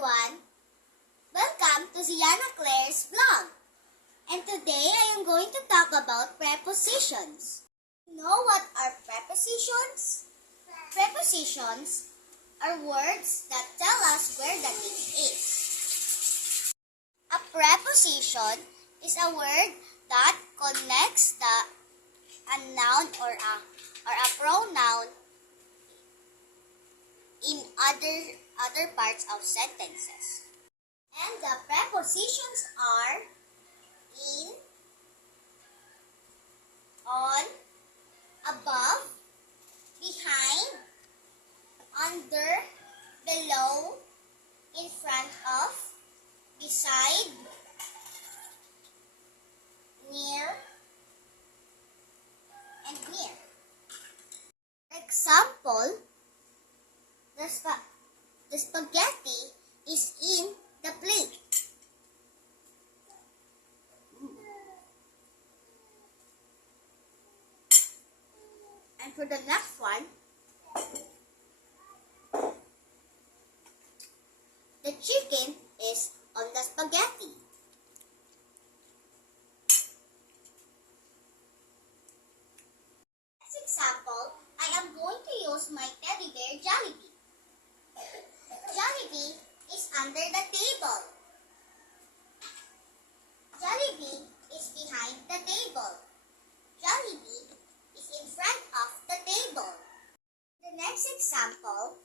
everyone! Welcome to Ziana Claire's vlog. And today I am going to talk about prepositions. Know what are prepositions? Prepositions are words that tell us where the thing is. A preposition is a word that connects a noun or a pronoun in other parts of sentences. And the prepositions are in, on, above, behind, under, below, in front of, beside, near, and near. For example, the spaghetti is in the plate. And for the next one, the chicken is on the spaghetti. Next example, I am going to use my teddy bear Jollibee. Jollibee is under the table. Jollibee is behind the table. Jollibee is in front of the table. The next example,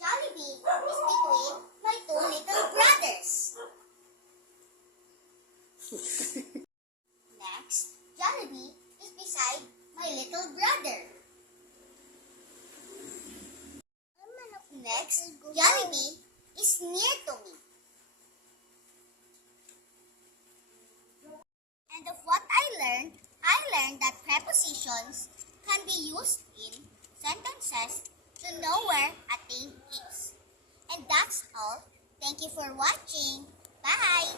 Jollibee is between my two little brothers. Next, Jollibee is beside my little brother. Next, Jollibee is near to me. And of what I learned that prepositions can be used in sentences to know where a thing is. And that's all. Thank you for watching. Bye!